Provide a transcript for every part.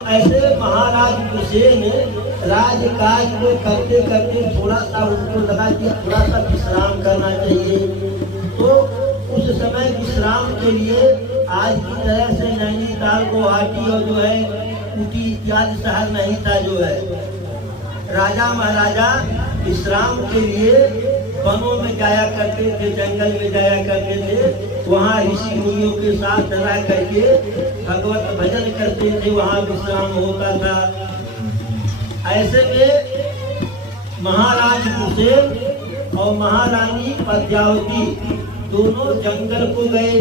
ऐसे महाराज हुसैन राजकाज को करते करते थोड़ा सा उनको लगा कि थोड़ा सा विश्राम करना चाहिए। तो उस समय विश्राम के लिए आज की तरह से नैनीताल गुवाहाटी और जो है ऊटी इत्यादि शहर नहीं था। जो है राजा महाराजा विश्राम के लिए वनों में जाया करते थे, जंगल में जाया करते थे। वहाँ ऋषि मुनियों के साथ रह करके भगवत भजन करते थे, वहाँ विश्राम होता था। ऐसे में महाराज हुसैन और महारानी पद्मावती दोनों जंगल को गए।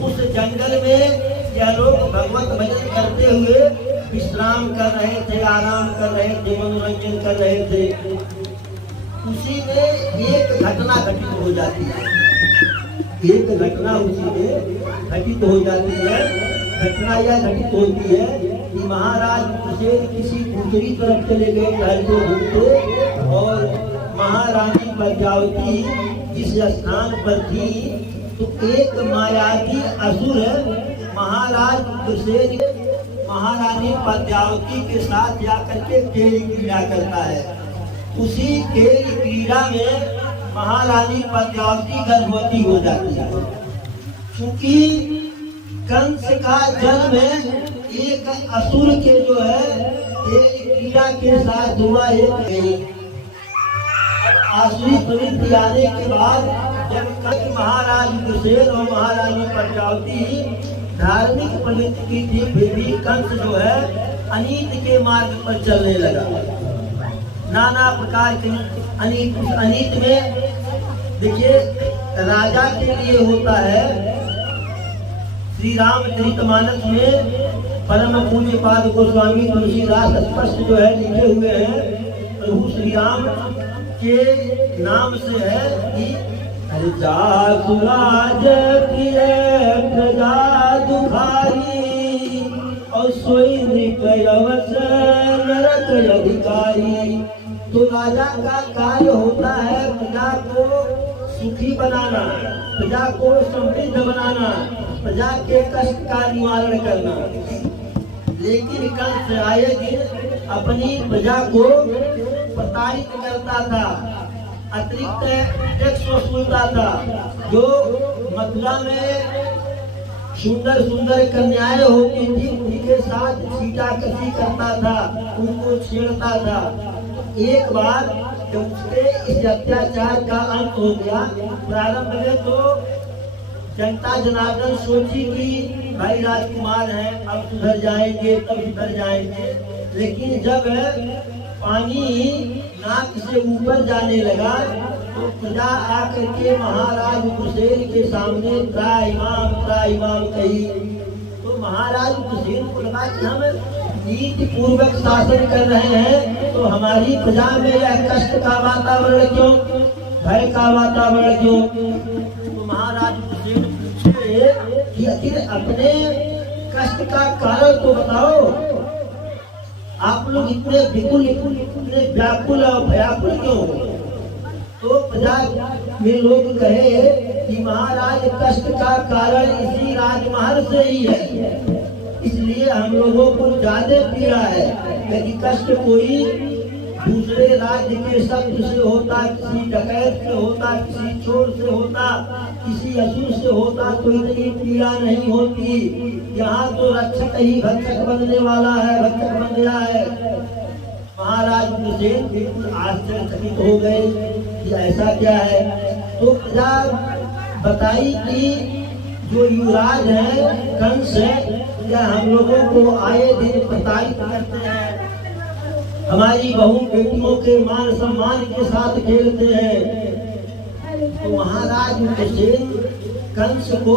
उस जंगल में यह लोग भगवत भजन करते हुए विश्राम कर रहे थे, आराम कर रहे थे, मनोरंजन कर रहे थे। उसी में एक घटना घटित हो जाती है। एक घटना उसी में घटित हो जाती है। घटना यह घटित होती है कि महाराज हुसैन किसी दूसरी तरफ चले गए टहलते घूमते, और महारानी पद्मावती जिस स्थान पर थी तो एक मायावी असुर महाराज हुसैन महारानी पद्मावती के साथ जाकर के खेल क्रीड़ा करता है। उसी खेल क्रीड़ा में महारानी पद्मावती गर्भवती हो जाती है। क्योंकि कंस का जन्म एक असुर के जो है खेल क्रीड़ा के साथ हुआ। एक आसुरी प्रवृत्ति आने के बाद जब कंस महाराज हुसैन और महारानी पद्मावती धार्मिक प्रवृत्ति की थी, फिर भी कंस जो है अनीत के मार्ग पर चलने लगा। नाना प्रकार के अनीत, उस अनीत में देखिए राजा के लिए होता है। श्री रामचरितमानस में परम पूज्य पाद गोस्वामी तुलसीदास स्पष्ट जो है लिखे हुए हैं। प्रभु श्री राम के नाम से है कि जासुराज प्रिय प्रजा दुखारी और सोई नृपयवस नरक अधिकारी। तो राजा का कार्य होता है प्रजा को सुखी बनाना, प्रजा को समृद्ध बनाना, प्रजा के कष्ट का निवारण करना। लेकिन कंस आए दिन अपनी प्रजा को प्रताड़ित करता था, अतिरिक्त टैक्स वसूलता था। जो मथुरा में सुंदर सुंदर कन्याएं होती थी उनके साथ छीटाकशी करता था, उनको छेड़ता था। एक बार जब उसके इस अत्याचार का अंत हो गया, प्रारंभ में तो जनता जनार्दन सोची कि भाई राजकुमार हैं, अब सुधर जाएंगे, तब सुधर जाएंगे। लेकिन जब पानी नाक से ऊपर जाने लगा तो प्रजा आकर के महाराज हुसैन के सामने त्राइमाम कही। तो महाराज हुसैन को लगा कि हम नीति पूर्वक शासन कर रहे हैं, तो हमारी प्रजा में यह कष्ट का वातावरण क्यों, भय का वातावरण क्यों। तो महाराज हुसैन पूछे कि आखिर अपने कष्ट का कारण तो बताओ, आप लोग इतने बिल्कुल इतने व्याकुल और भयाकुल क्यों हो। तो प्रजा में लोग कहे कि महाराज कष्ट का कारण इसी राजमहल से ही है, इसलिए हम लोगों को ज्यादा पीड़ा है। यदि कष्ट कोई दूसरे राज्य के शब्द से होता, किसी डकैत से होता, किसी चोर से होता, किसी असुर से होता तो इतनी पीड़ा नहीं होती। यहाँ तो रक्षक ही भक्षक बनने वाला है, भक्षक बन गया है। महाराज हुसैन बिल्कुल आश्चर्यचकित हो गए कि ऐसा क्या है। तो प्रजा बताई कि जो युवराज है कंस है, या हम लोगों को आए दिन प्रताड़ित करते हैं, हमारी बहू बेटियों के मान सम्मान के साथ खेलते हैं। तो महाराज हुसैन कंस को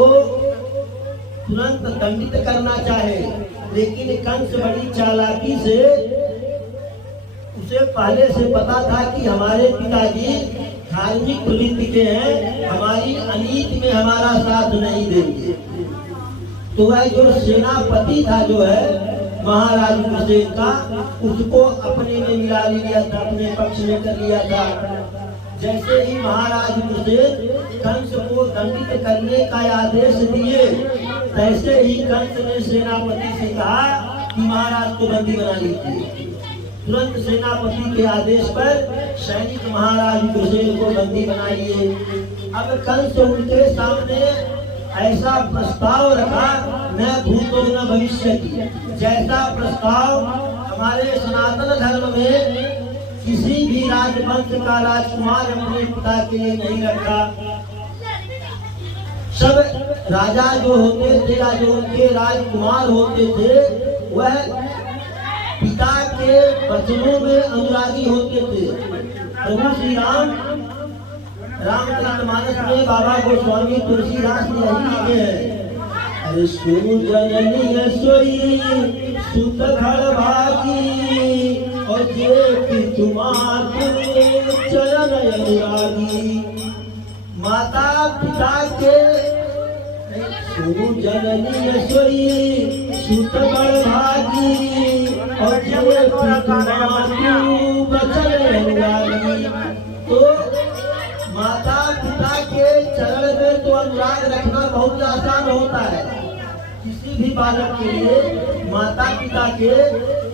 तुरंत दंडित करना चाहे, लेकिन कंस बड़ी चालाकी से, उसे पहले से पता था कि हमारे पिताजी धार्मिक प्रवृत्ति के हैं, हमारी अनीत में हमारा साथ नहीं देंगे। तो वह जो सेनापति था जो है महाराज हुसैन का, उसको अपने में मिला लिया था, अपने पक्ष में कर लिया था। जैसे ही महाराज हुसैन कंस को दंडित करने का आदेश दिए, तैसे ही कंस ने सेनापति से कहा कि महाराज को बंदी बना लीजिए। तुरंत सेनापति के आदेश पर सैनिक महाराज उग्रसेन को बंदी बनाइए। अब कंस उनके सामने ऐसा प्रस्ताव रखा, न भूतो न भविष्य की, जैसा प्रस्ताव हमारे सनातन धर्म में किसी भी राजवंश का राजकुमार अपने पिता के लिए नहीं रखा। सब राजा जो होते थे या जो उनके राजकुमार होते थे वह पिता के वचनों में अनुरागी होते थे। प्रभु श्री राम रामचरितमानस में बाबा गोस्वामी तुलसीदास ने यही लिखे हैं, अरे सुजननी सोई सुत घर भागी और जे तुम्हार चरण अनुरागी। माता पिता के सुजननी सोई सुत घर भागी और जे बचन अनुरागी। तो माता पिता के चरण में तो अनुराग रखना बहुत आसान होता है। किसी भी बालक के लिए माता पिता के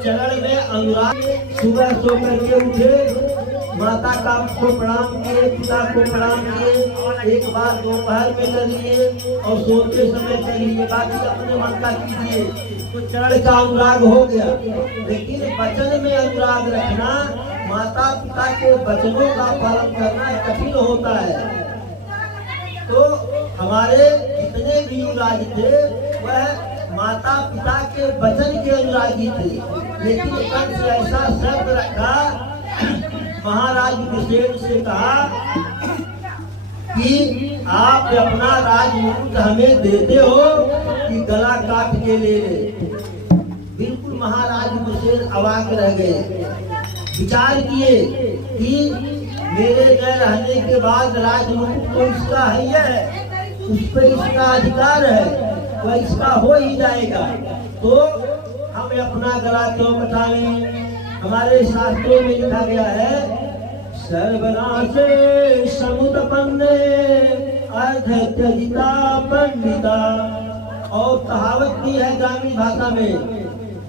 चरण में अनुराग, सुबह सो करके उठे, माता का को प्रणाम किए, पिता को प्रणाम किए, एक बार दोपहर में कर लिए और सोते समय कर लिए, बाकी अपने मन का कीजिए, तो चरण का अनुराग हो गया। लेकिन वचन में अनुराग रखना, माता पिता के वचनों का पालन करना कठिन होता है। तो हमारे जितने भी युवराज थे वह माता पिता के वचन के अनुरागी थे। लेकिन कंस ऐसा शब्द रखा, महाराज उग्रसेन से कहा कि आप अपना राजमुकुट हमें देते हो कि गला काट के ले ले। बिल्कुल महाराज उग्रसेन अवाक रह गए, विचार किए कि मेरे न रहने के बाद राजमुकुट तो इसका है, उस पर इसका अधिकार है, वह इसका हो ही जाएगा, तो हमें अपना गला क्यों कटाएं। हमारे शास्त्रों में लिखा गया है, सर्वनाशे समुदपन्ने अर्ध त्यजिता पंडिता। और कहावत भी है ग्रामीण भाषा में,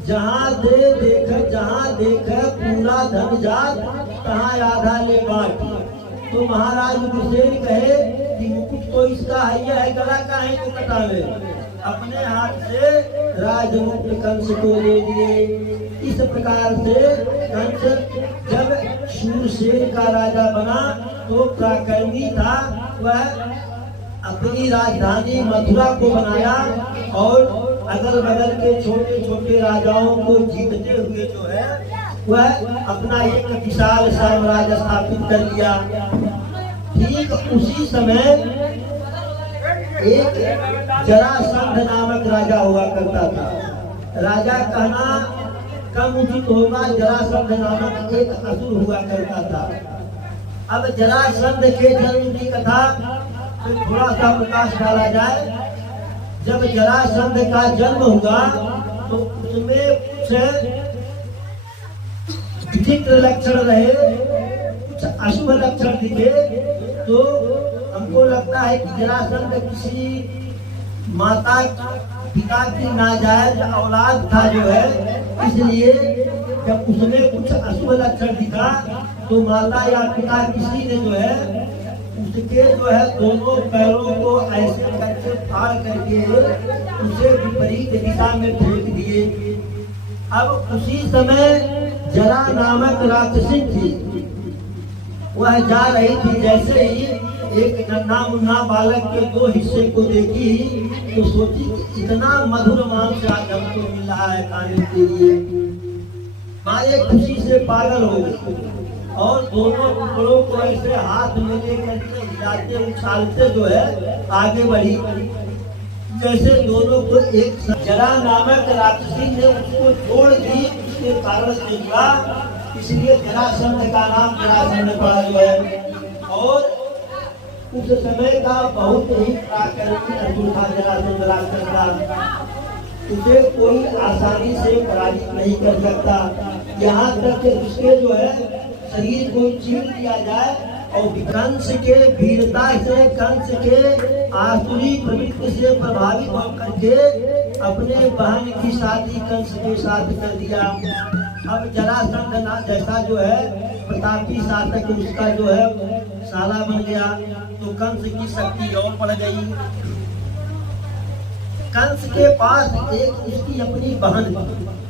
जहाँ देख पूरा धन जात तहाँ आधा ले बाट। तो महाराज उग्रसेन कहे कि मुकुट तो इसका है, गला का है तो कटावे। अपने हाथ से राजमुकुट कंस को दे दिए। इस प्रकार से कंस जब शूरसेन का राजा बना तो पराक्रमी था, वह अपनी राजधानी मथुरा को बनाया और अगल बगल के छोटे छोटे राजाओं को जीतते हुए जो है वह अपना एक विशाल साम्राज्य स्थापित कर लिया। ठीक उसी समय एक जरासंध नामक राजा हुआ करता था। राजा कहना कम उचित होगा, जरासंध नामक एक असुर हुआ करता था। अब जरासंध के जन्म की कथा तो थोड़ा सा प्रकाश डाला जाए। जब जरासंध का जन्म हुआ तो उसमें कुछ विचित्र लक्षण रहे, कुछ अशुभ लक्षण दिखे। तो हमको लगता है कि जरासंध किसी माता पिता की नाजायज औलाद था जो है, इसलिए जब उसमें कुछ अशुभ लक्षण दिखा तो माता या पिता किसी ने जो है उसके जो है दोनों पैरों को ऐसे करके फाड़ करके उसे विपरीत दिशा में फेंक दिए। अब उसी समय जरा नामक राक्षसी थी, वह जा रही थी, जैसे ही एक नन्हा मुन्ना बालक के दो हिस्से को देखी तो सोची कि इतना मधुर मांस आज हमको मिल रहा है खाने के लिए। माँ एक खुशी से पागल हो गई और दोनों टुकड़ों को ऐसे हाथ में लेकर के हिलाते उछालते जो है आगे बढ़ी। जैसे दोनों को एक जरा नामक राक्षसी ने उसको जोड़ दी, उसके कारण से जुड़ा, इसलिए जरासंध का नाम जरासंध पड़ा जो है। और उस समय का बहुत ही पराक्रमी असुर था जरासंध राक्षस। उसे कोई आसानी से पराजित नहीं कर सकता। यहाँ तक कि उसके जो है शरीर को चीर दिया जाए और कंस के वीरता से, कंस के आसुरी प्रवृत्ति से प्रभावित होकर के अपने बहन की शादी कंस के साथ कर दिया। अब जरासंध ना जैसा जो है प्रतापी शासक उसका जो है साला बन गया, तो कंस की शक्ति और बढ़ गई। कंस के पास एक उसकी अपनी बहन थी,